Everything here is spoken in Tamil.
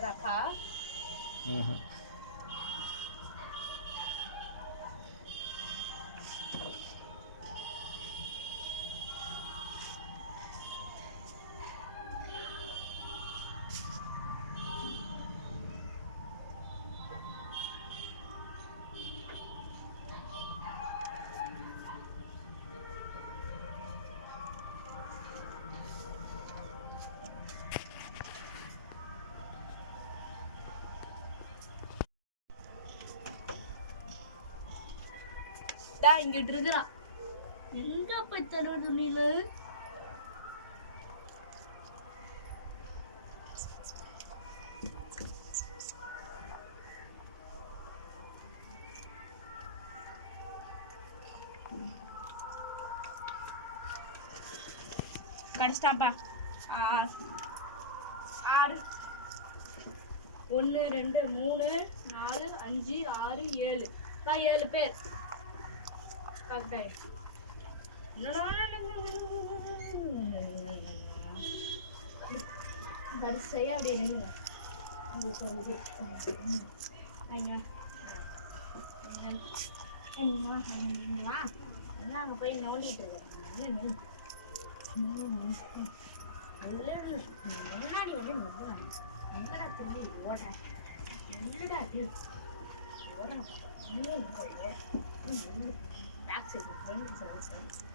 தெரியாதாக்கா? இங்கிட்டு இருக்கிறான். எங்க போய் தருவது நீல? கடிச்சிட்டான்ப்பா. 6 1 2 3 4 5 6 7 7 பேர். வரிசையா அப்படியே நாங்க போய் நோண்டிட்டு இருக்கோம். முன்னாடி வந்து எங்கடா திரும்பி ஓட எங்கடா ஓட பேக் சைடு